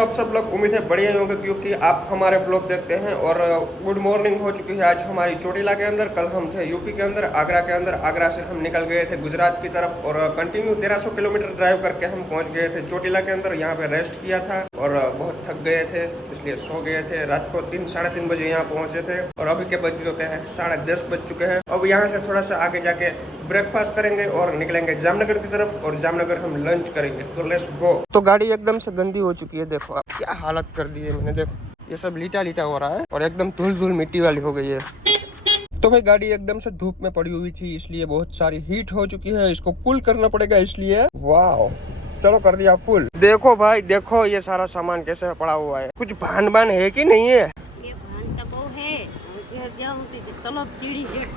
आप सब लोग उम्मीद है बढ़िया होंगे क्योंकि आप हमारे ब्लॉग देखते हैं। और गुड मॉर्निंग हो चुकी है आज हमारी चोटीला के अंदर। कल हम थे यूपी के अंदर, आगरा के अंदर। आगरा से हम निकल गए थे गुजरात की तरफ और कंटिन्यू 1300 किलोमीटर ड्राइव करके हम पहुंच गए थे चोटीला के अंदर। यहाँ पे रेस्ट किया था और बहुत थक गए थे इसलिए सो गए थे। रात को 3-3:30 बजे यहाँ पहुंचे थे और अभी के बज चुके हैं 10:30 बज चुके हैं। अब यहाँ से थोड़ा सा आगे जाके ब्रेकफास्ट करेंगे और निकलेंगे जामनगर की तरफ और जामनगर हम लंच करेंगे। तो लेट्स गो। तो गाड़ी एकदम से गंदी हो चुकी है, देखो आप क्या हालत कर दी है मैंने। देखो ये सब लीटा लीटा हो रहा है और एकदम धूल धूल मिट्टी वाली हो गई है। तो भाई गाड़ी एकदम से धूप में पड़ी हुई थी इसलिए बहुत सारी हीट हो चुकी है, इसको कूल करना पड़ेगा इसलिए। वाह चलो कर दिया फुल। देखो भाई देखो ये सारा सामान कैसे पड़ा हुआ है, कुछ भान बान है कि नहीं है?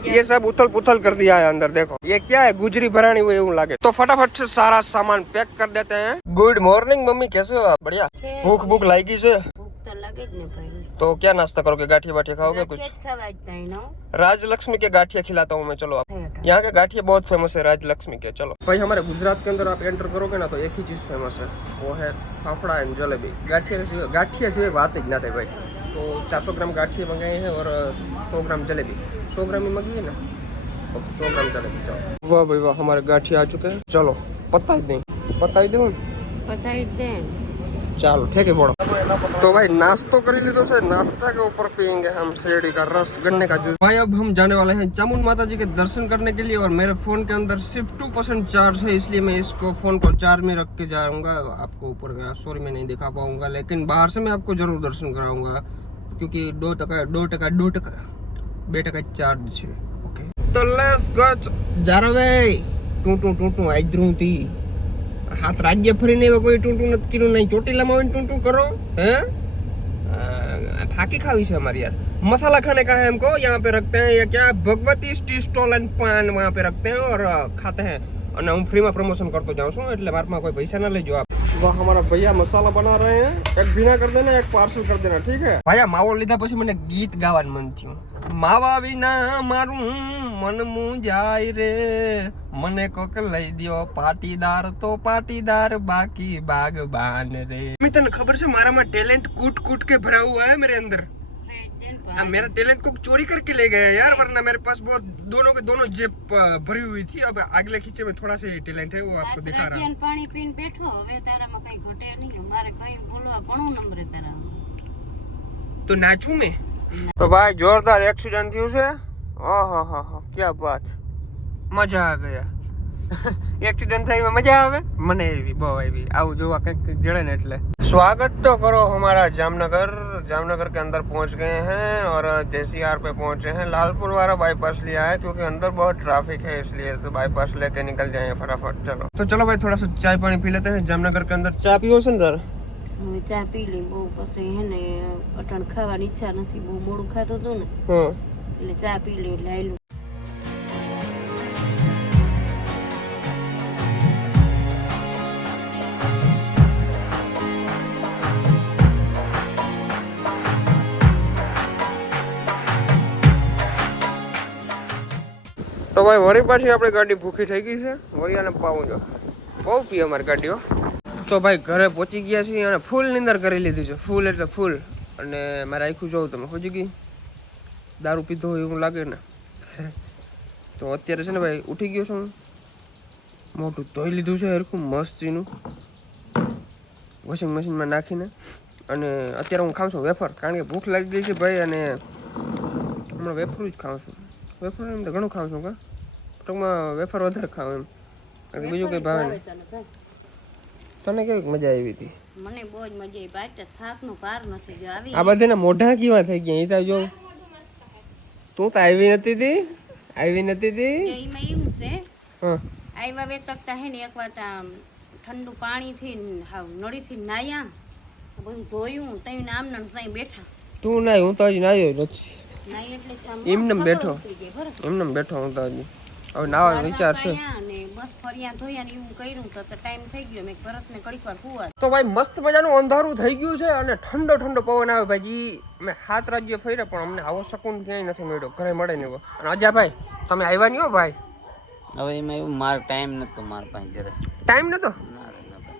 ये सब उथल पुथल कर दिया है अंदर। देखो ये क्या है, गुजरी भरानी हुई यूं लागे। तो फटाफट से सारा सामान पैक कर देते हैं। गुड मॉर्निंग मम्मी, कैसे हो आप? बढ़िया। भूख भूख लाएगी से तो क्या नाश्ता करोगे? गाठिया बाठिया खाओगे? कुछ राजलक्ष्मी के गाठिया खिलाता हूँ मैं। चलो आप, यहाँ के गाठिया बहुत फेमस है राजलक्ष्मी के। चलो भाई हमारे गुजरात के अंदर आप एंटर करोगे ना तो एक ही चीज फेमस है, वो है फाफड़ा एंड जलेबी। गाठिया से बात ही ना थे भाई। तो 400 ग्राम गाठिया मंगाए हैं और 100 ग्राम जलेबी। 100 ग्राम ही मंगी है ना, 100 ग्राम जलेबी। चलो वाह भाई वाह, हमारे गाठिया आ चुके हैं। चलो पता ही दे चलो ठीक है बोलो। तो भाई नाश्तो कर लीजिए से, नाश्ता के ऊपर पियेंगे हम शेरडी का रस, गन्ने का जूस। भाई अब हम जाने वाले हैं चामुंड माता जी के दर्शन करने के लिए और मेरे फोन के अंदर सिर्फ 2% चार्ज है इसलिए मैं इसको फोन को चार्ज में रख के जाऊंगा। आपको ऊपर सॉरी मैं नहीं दिखा पाऊंगा, लेकिन बाहर से मैं आपको जरूर दर्शन कराऊंगा क्योंकि 2% चार्ज है। ओके तो लेट्स गो। जा रहे टूटू आइद्रूती हाथ राज्य फरी नहीं कोई टूटू नत किरू नहीं, ચોટીલામાં આવીને टूटू करो हैं। फाकी खावी से हमारी यार। मसाला खाने का है हमको, यहाँ पे रखते हैं ये क्या भगवती टी स्टॉल एंड पान वहाँ पे रखते हैं और खाते हैं। और હું ફ્રીમાં પ્રમોશન કરતો જાઉં છું એટલે મારામાં કોઈ પૈસા ના લેજો आप। वाह हमारा भैया मसाला बना रहे हैं, एक भीना कर देना एक पार्सल कर देना, ठीक है भैया। माવો લીધા પછી મને ગીત ગાવાનું મન થયું। માવા વિના મારું મન મૂંઝાય રે, મને કોક લઈ દ્યો પાટીદાર તો પાટીદાર બાકી બાગબાન रे। मैं तने खबर से माराમાં ટેલેન્ટ कूट कूट के भरा हुआ है मेरे अंदर। अब मेरा टैलेंट को चोरी करके ले गया यार, वरना मेरे पास बहुत दोनों के दोनों जेब भरी हुई थी। अब अगले खींचे में थोड़ा सा टैलेंट है वो आपको दिखा रहा हूं। पानी पीन बैठो હવે તારામાં કઈ ઘટે નહીં, મારે કઈ બોલવા ભણો નંબરે તારામાં तो नाचूं मैं। तो भाई जोरदार एक्सीडेंट થયું છે। ઓહો હો હો क्या बात, मजा आ गया। एक्सीडेंट થઈ में मजा आवे મને એવી બહુ એવી આવું જોવા કંઈક જડે ને એટલે। स्वागत तो करो हमारा जामनगर के अंदर पहुंच गए हैं और JCR पे पहुंचे हैं। लालपुर वाला बाईपास लिया है क्योंकि अंदर बहुत ट्रैफिक है इसलिए तो बाईपास लेके निकल जाएंगे फटाफट। चलो तो चलो भाई थोड़ा सा चाय पानी पी लेते हैं जामनगर के अंदर। चाय पियो से सर? चाय पी ली बहू પછી હે ને અટણ ખાવાની ઈચ્છા નથી, બહુ મોડું ખાતો તો ને એટલે ચા પી લે એટલે આયલું। तो भाई वरी पाછી આપણે ગાડી ભૂખી થઈ ગઈ છે, વરિયાને પાવું જો બહુ પી અમારી ગાડીઓ। તો ભાઈ ઘરે પહોંચી ગયા છીએ અને ફૂલ નિંદર કરી લીધી છે, ફૂલ એટલે ફૂલ। અને મારે આખું જોઉં તમે હોજી ગઈ દારૂ પીધો હોય એવું લાગે ને। તો અત્યારે છે ને ભાઈ ઉઠી ગયો છું, મોટું ધોઈ લીધું છે હરખું મસ્તીનું વોશિંગ મશીનમાં નાખીને। અને અત્યારે હું ખાઉં છું વેફર, કારણ કે ભૂખ લાગી ગઈ છે ભાઈ અને હમણાં વેફર જ ખાઉં છું। વેફર એમ તો ઘણું ખાઉં છું કા, ટૂંકમાં વેફર વધારે ખાઉં એમ, કારણ કે બીજું કંઈ ભાવે નહીં। તને કેવી મજા આવી હતી? મને બહુ જ મજા આવી ભાઈ, થાકનો પાર નથી જો આવી। આ બધાના મોઢા કેવા થઈ ગયા એ તો જો, તું તો આવી નથી તી એમાં એવું છે હા આવ્યા વે તકતા હે ને એક વાર ઠંડુ પાણીથી નળીથી નાયા બધું ધોયું તઈ આમ નામ સાઈ બેઠા। તું નાય, હું તો હજી નાયો નથી, એમને બેઠો હું તો હજી હવે નાવાનો વિચાર છે। તો ભાઈ મસ્ત મજાનું અંધારું થઈ ગયું છે અને ઠંડો ઠંડો પવન આવે ભાઈ। મેં 7 રાજ્ય ફર્યા પણ અમને આવો શકૂન ક્યાંય નથી મળ્યો, ઘરે મળે નહીં। અને અજા ભાઈ તમે આવ્યા નહીં હો ભાઈ? હવે એમાં એવું મારો ટાઈમ નતો, મારા પાસે જરા ટાઈમ નતો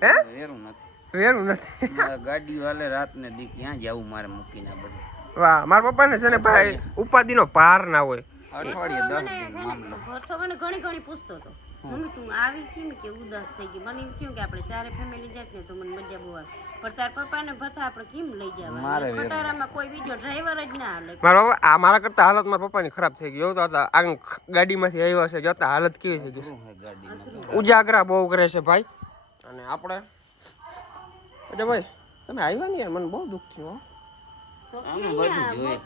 હે વેરું નથી વેરું નથી. ગાડી વાલે રાત ને દી ક્યાં જવું મારે મૂકીને આ બધું. વાહ, મારા પપ્પાને છે ને ભાઈ ઉપાધિનો પાર ના હોય. અઠવાડિયે 10 દિન માંગલો. તો મને ઘણી પૂછતો હતો મમ્મી તું આવી કેમ કે ઉદાસ થઈ ગઈ. મને એમ થયું કે આપણે ચારે ફેમિલી જાત ને તો મને મજા બહુ આવે. પણ તાર પપ્પાને ભથા આપણે કેમ લઈ જવા? ખટારામાં કોઈ બીજો ડ્રાઈવર જ ના હાલે. મારા પપ્પા આ મારા કરતા હાલત મારા પપ્પાની ખરાબ થઈ ગઈ. એવું તો આ ગાડીમાંથી આવ્યા છે જોતા હાલત કેવી થઈ ગઈ છે. ઉજાગરા બહુ કરે છે ભાઈ. અને આપણે એટલે ભાઈ તમે આવ્યા ને યાર, મને બહુ દુઃખ થયું.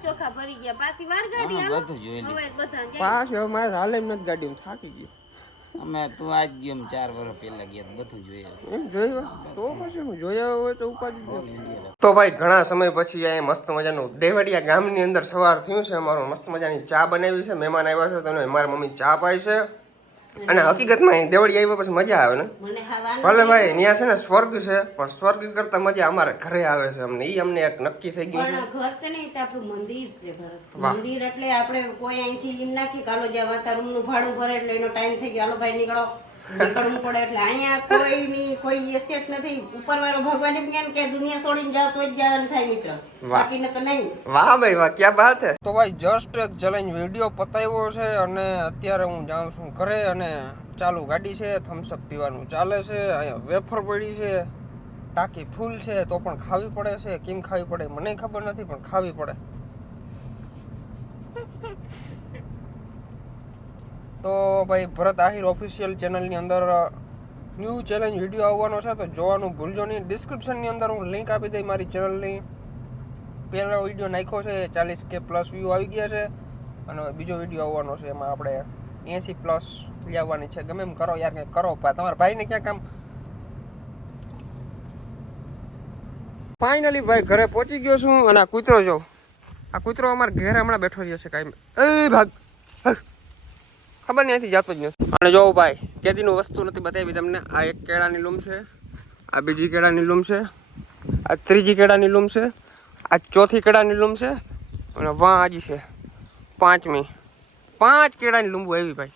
ચોખા ભરી ગયા પાછી વાર ગાડી બધું જોઈ લે. પાછ હવે મારે હાલે એમ નથી ગાડી, થાકી ગયો. અમે તું આજ ગયો 4 વર્ષ પહેલા ગયા બધું જોયું. એમ જોયું તો પછી હું જોયા હોય તો ઉપાધિ. તો ભાઈ ઘણા સમય પછી આ મસ્ત મજાનું દેવડિયા ગામની અંદર સવાર થયું છે. અમારું મસ્ત મજાની ચા બનાવી છે. મહેમાન આવ્યા છે તો મારી મમ્મી ચા પાય છે. અને હકીકતમાં દેવડી આવ્યા પછી મજા આવે ને. ભલે ભાઈ ત્યાં છે ને સ્વર્ગ છે, પણ સ્વર્ગ કરતા મજા અમારે ઘરે આવે છે. અમને ઈ અમને એક નક્કી થઈ ગયું છે. ઘર છે ને તે આપણું મંદિર છે. મંદિર એટલે આપણે કોઈ અહીંથી એમ નાખી કે હાલો જ્યાં વાતા રૂમ નું ભાડું ભરે એટલે એનો ટાઈમ થઈ ગયો, હાલો ભાઈ નીકળવું પડે. એટલે અહીંયા કોઈ હેસિયત નથી. ઉપર વાળો ભગવાન એમ કે દુનિયા છોડીને જાવ તો જ જવાનું થાય મિત્ર, બાકી નકર નહીં. વાહ ભાઈ વાહ, ક્યાં બાત હે. તો ભાઈ જસ્ટ એક ચેલેન્જ વિડીયો પતાવ્યો છે અને અત્યારે હું જાઉં છું ઘરે. અને ચાલુ ગાડી છે, થમ્સ અપ પીવાનું ચાલે છે, અહીંયા વેફર પડી છે, ટાંકી ફૂલ છે તો પણ ખાવી પડે છે. કેમ ખાવી પડે મને ખબર નથી, પણ ખાવી પડે. તો ભાઈ ભરત આહિર ઓફિશિયલ ચેનલની અંદર ન્યૂ ચેલેન્જ વિડીયો આવવાનો છે, તો જોવાનું ભૂલજો નહીં. ડિસ્ક્રિપ્શનની અંદર હું લિંક આપી દઈ મારી ચેનલની. પહેલો વિડીયો નાખ્યો છે 40K પ્લસ વ્યૂ આવી ગયા છે. અને બીજો વિડીયો આવવાનો છે એમાં આપણે 80 પ્લસ લાવવાની છે. ગમે એમ કરો યાર, કંઈક કરો. તમારા ભાઈને ક્યાં કામ. ફાઇનલી ભાઈ ઘરે પહોંચી ગયો છું. અને આ કૂતરો જો, આ કૂતરો અમારા ઘરે હમણાં બેઠો રહ્યો છે કાંઈ. એ ભાગ ખબર નથી જતો જ નથી. અને જો ભાઈ કેદીનું વસ્તુ નથી બતાવી તમને. આ એક કેળાની લૂમ છે, આ બીજી કેળાની લૂમ છે, આ ત્રીજી કેળાની લૂમ છે, આ ચોથી કેળાની લૂમ છે, અને વાં આજી છે 5મી. 5 કેળાની લૂંબુ આવી ભાઈ.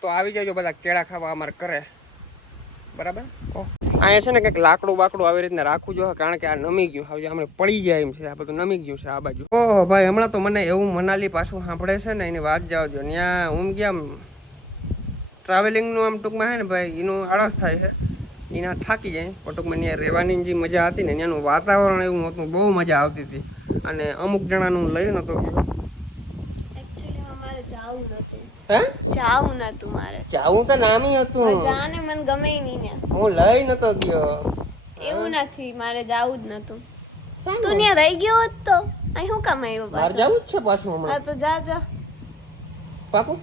તો આવી જાય બધા કેળા ખાવા અમારે કરે. બરાબર. અહીંયા છે ને કંઈક લાકડું બાકડું આવી રીતના રાખવું જોઈએ, કારણ કે આ નમી ગયું. હવે આપણે પડી જાય એમ છે. આ બધું નમી ગયું છે આ બાજુ. ઓહો ભાઈ, હમણાં તો મને એવું મનાલી પાછું સાંભળે છે ને એની વાત જવા દો. ત્યાં હું ગયા ટ્રાવેલિંગનું આમ ટૂંકમાં છે ને ભાઈ એનું આળસ થાય છે. એના થાકી જાય. પણ ટૂંકમાં ત્યાં રહેવાની જે મજા હતી ને, ત્યાંનું વાતાવરણ એવું હતું, બહુ મજા આવતી હતી. અને અમુક જણાનું લઈ નતો ગયો. જાવું નતું મારે. જાવું તો નામી હતું. જાને મને ગમે નહીં ને. હું લઈ નતો ગયો. એવું નથી, મારે જાવું જ નતું. તું ત્યાં રહી ગયો હોત તો અહીં શું કામ આવ્યો બહાર પાછો? જાવું જ છે પાછું હમણાં. હા તો જા જા. પાકું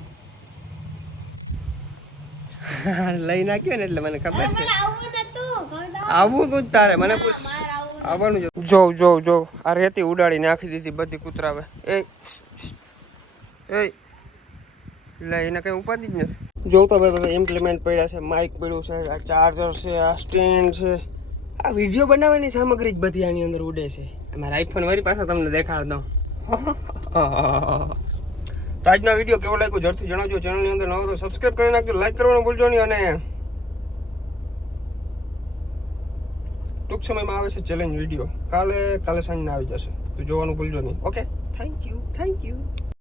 લઈ નાખ્યો ને એટલે મને ખબર છે. મને આવું નતું. આવું તું જ તારે મને પૂછ. આવવાનું છે. જો જો જો આ રેતી ઉડાડી નાખી દીધી બધી કૂતરાવે. એ એટલે એને કઈ ઉપાધિ જ નથી. જોતો ભાઈ બધા ઇમ્પ્લિમેન્ટ પડ્યા છે. માઇક પડ્યું છે, આ ચાર્જર છે, આ સ્ટેન્ડ છે. આ વિડીયો બનાવવાની સામગ્રી જ બધી આની અંદર ઉડે છે. મારા આઈફોન વાળી પાસે તમને દેખાડ દઉં. તો આજનો વિડીયો કેવો લાગ્યો જરૂરથી જણાવજો. ચેનલની અંદર નવો તો સબસ્ક્રાઈબ કરી નાખજો, લાઈક કરવાનું ભૂલજો નહીં. અને ટૂંક સમયમાં આવે છે ચેલેન્જ વિડીયો. કાલે સાંજના આવી જશે, તો જોવાનું ભૂલજો નહીં. Okay, thank you.